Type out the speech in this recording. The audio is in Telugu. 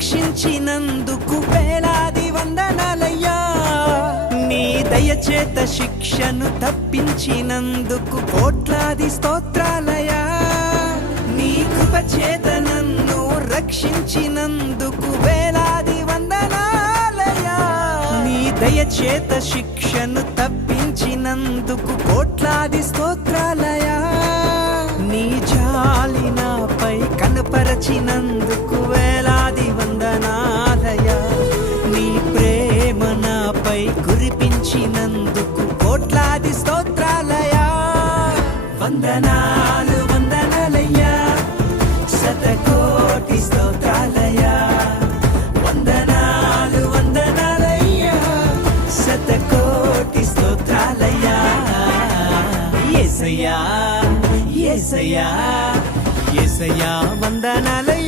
రక్షించినందుకు వేలాది వందనాలయ్యా. నీ దయచేత శిక్షను తప్పించినందుకు కోట్లాది స్తోత్రాలయ్యా. నీ కృపచేత నన్ను రక్షించినందుకు వేలాది వందనాలయ్యా. నీ దయచేత శిక్షను తప్పించినందుకు కోట్లాది స్తోత్రాలయ్యా. నీ జాలి నాపై కనపరచినందుకు వేలాది వందనాలయ్యా. నీ ప్రేమ నాపై కురిపించినందుకు కోట్లాది స్తోత్రాలయ్యా. వందనాలు వందనాలయ్యా, శతకోటి స్తోత్రాలయ్యా. వందనాలు వందనాలయ్యా, శతకోటి స్తోత్రాలయ్యా. యేసయ్యా యేసయ్యా యేసయ్యా వందనాలయ్యా.